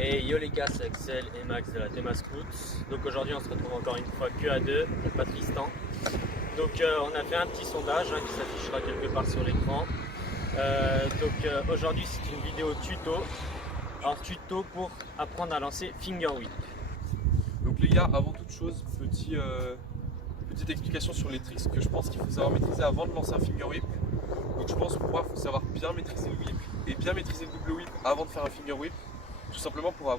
Et yo les gars, c'est Axel et Max de la Théma Scout. Donc aujourd'hui on se retrouve encore une fois que à deux, et pas Tristan. Donc on a fait un petit sondage qui s'affichera quelque part sur l'écran. Aujourd'hui c'est une vidéo tuto. Alors tuto pour apprendre à lancer finger whip. Donc les gars, avant toute chose, petite explication sur les tricks que je pense qu'il faut savoir maîtriser avant de lancer un finger whip. Donc je pense pour moi il faut savoir bien maîtriser le whip et bien maîtriser le double whip avant de faire un finger whip. Tout simplement pour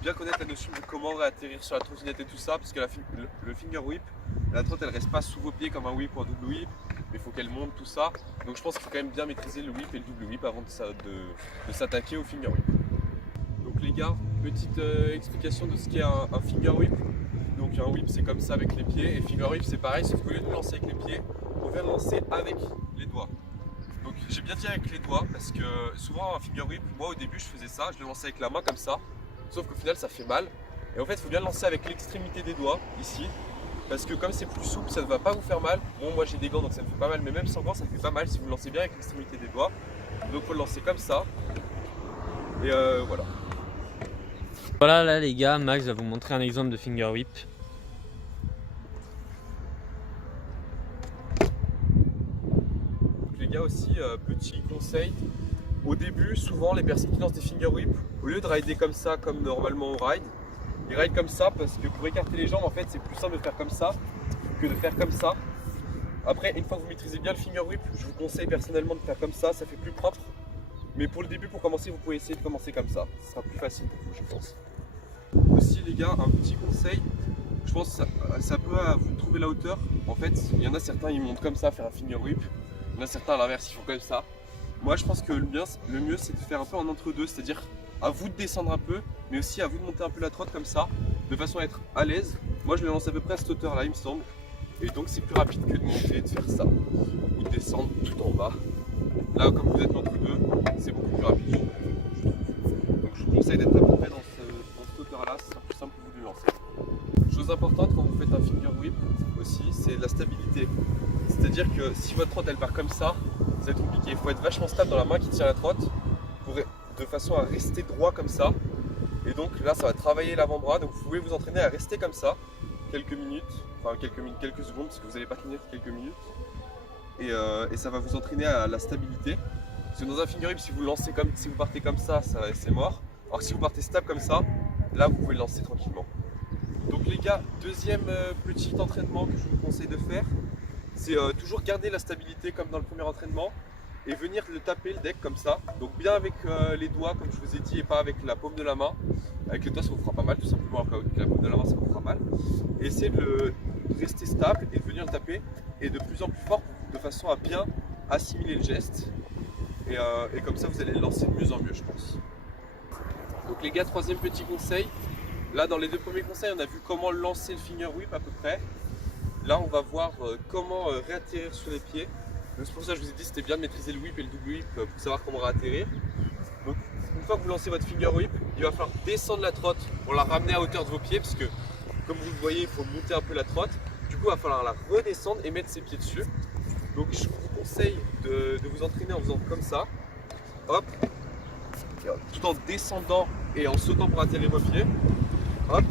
bien connaître la notion de comment atterrir sur la trottinette et tout ça, parce que le finger whip, la trotte elle reste pas sous vos pieds comme un whip ou un double whip, mais il faut qu'elle monte tout ça. Donc je pense qu'il faut quand même bien maîtriser le whip et le double whip avant de s'attaquer au finger whip. Donc les gars, petite explication de ce qu'est un finger whip. Donc un whip c'est comme ça avec les pieds, et finger whip c'est pareil, sauf qu'au lieu de lancer avec les pieds, on vient lancer avec les doigts. Donc j'ai bien dit avec les doigts parce que souvent un finger whip, moi au début je faisais ça, je le lançais avec la main comme ça, sauf qu'au final ça fait mal. Et en fait il faut bien le lancer avec l'extrémité des doigts ici, parce que comme c'est plus souple ça ne va pas vous faire mal. Bon, moi j'ai des gants donc ça me fait pas mal, mais même sans gants ça fait pas mal si vous le lancez bien avec l'extrémité des doigts. Donc il faut le lancer comme ça. Et voilà. Voilà là les gars, Max va vous montrer un exemple de finger whip. Les gars aussi, petit conseil, au début souvent les personnes qui lancent des finger whip, au lieu de rider comme ça comme normalement on ride, ils ride comme ça parce que pour écarter les jambes en fait c'est plus simple de faire comme ça que de faire comme ça. Après une fois que vous maîtrisez bien le finger whip, je vous conseille personnellement de faire comme ça fait plus propre. Mais pour le début, pour commencer, vous pouvez essayer de commencer comme ça, ce sera plus facile pour vous je pense. Aussi les gars, un petit conseil, je pense que ça peut à vous de trouver la hauteur. En fait, il y en a certains ils montent comme ça faire un finger whip. Il y en a certains à l'inverse, ils font comme ça. Moi je pense que le mieux c'est de faire un peu en entre-deux, c'est-à-dire à vous de descendre un peu, mais aussi à vous de monter un peu la trotte comme ça, de façon à être à l'aise. Moi je le lance à peu près à cette hauteur là il me semble. Et donc c'est plus rapide que de monter et de faire ça. Ou de descendre tout en bas. Là comme vous êtes entre deux, c'est beaucoup plus rapide je trouve. Donc je vous conseille d'être à peu près dans cette hauteur là, ce sera plus simple pour vous de lancer. Chose importante quand vous faites un finger whip aussi, c'est la stabilité. C'est-à-dire que si votre trotte elle part comme ça va être compliqué. Il faut être vachement stable dans la main qui tient la trotte de façon à rester droit comme ça. Et donc là ça va travailler l'avant-bras. Donc vous pouvez vous entraîner à rester comme ça quelques minutes, enfin quelques secondes parce que vous n'allez pas tenir quelques minutes. Et ça va vous entraîner à la stabilité. Parce que dans un finger whip, si vous partez comme ça, c'est mort. Alors que si vous partez stable comme ça, là vous pouvez le lancer tranquillement. Donc les gars, deuxième petit entraînement que je vous conseille de faire, c'est toujours garder la stabilité comme dans le premier entraînement et venir le taper le deck comme ça. Donc bien avec les doigts comme je vous ai dit et pas avec la paume de la main. Avec les doigts ça vous fera pas mal tout simplement, alors qu'avec la paume de la main ça vous fera mal. Et essayez de rester stable et de venir le taper et de plus en plus fort de façon à bien assimiler le geste. Et comme ça vous allez le lancer de mieux en mieux je pense. Donc les gars, troisième petit conseil. Là dans les deux premiers conseils on a vu comment lancer le finger whip à peu près. Là on va voir comment réatterrir sur les pieds. Donc c'est pour ça que je vous ai dit c'était bien de maîtriser le whip et le double whip pour savoir comment réatterrir. Donc une fois que vous lancez votre finger whip, il va falloir descendre la trotte pour la ramener à hauteur de vos pieds, parce que comme vous le voyez il faut monter un peu la trotte. Du coup il va falloir la redescendre et mettre ses pieds dessus. Donc je vous conseille de vous entraîner en faisant comme ça. Hop, tout en descendant et en sautant pour atterrir vos pieds. Hop.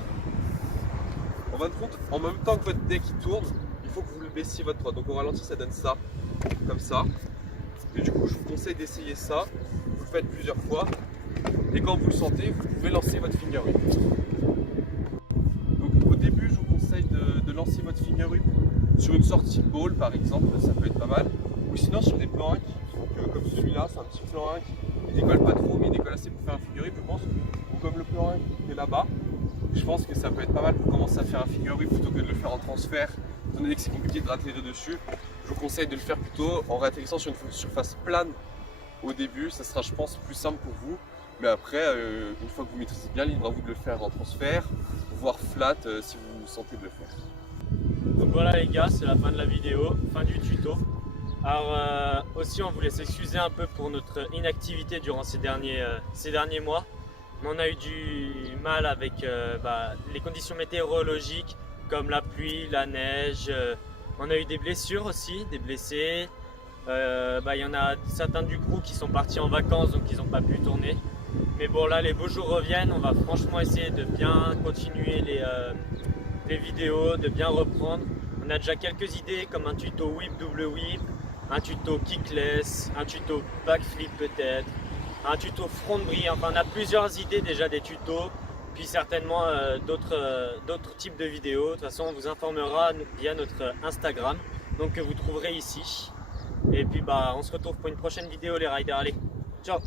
En fin de compte, en même temps que votre deck tourne, il faut que vous le baissiez votre trotte. Donc au ralenti, ça donne ça, comme ça. Et du coup, je vous conseille d'essayer ça. Vous le faites plusieurs fois. Et quand vous le sentez, vous pouvez lancer votre finger whip. Donc au début, je vous conseille de lancer votre finger whip sur une sortie ball par exemple, ça peut être pas mal. Ou sinon sur des plans 1 comme celui-là, c'est un petit plan 1 qui décolle pas trop, mais il décolle assez pour faire un finger whip, je pense. Ou comme le plan 1 qui est là-bas. Je pense que ça peut être pas mal pour commencer à faire un finger whip plutôt que de le faire en transfert, étant donné que c'est compliqué de ratterrir dessus. Je vous conseille de le faire plutôt en réatterrissant sur une surface plane au début, ça sera je pense plus simple pour vous. Mais après, une fois que vous maîtrisez bien, libre à vous de le faire en transfert, voire flat si vous sentez de le faire. Donc voilà les gars, c'est la fin de la vidéo, fin du tuto. Alors aussi on voulait s'excuser un peu pour notre inactivité durant ces derniers mois. On a eu du mal avec les conditions météorologiques comme la pluie, la neige. On a eu des blessures aussi, des blessés. Il y en a certains du crew qui sont partis en vacances donc ils n'ont pas pu tourner. Mais bon, là, les beaux jours reviennent. On va franchement essayer de bien continuer les vidéos, de bien reprendre. On a déjà quelques idées comme un tuto whip, double whip, un tuto kickless, un tuto backflip peut-être, un tuto front brie. Enfin, on a plusieurs idées déjà des tutos, puis certainement d'autres types de vidéos. De toute façon, on vous informera via notre Instagram, donc que vous trouverez ici. Et puis, on se retrouve pour une prochaine vidéo, les riders. Allez, ciao!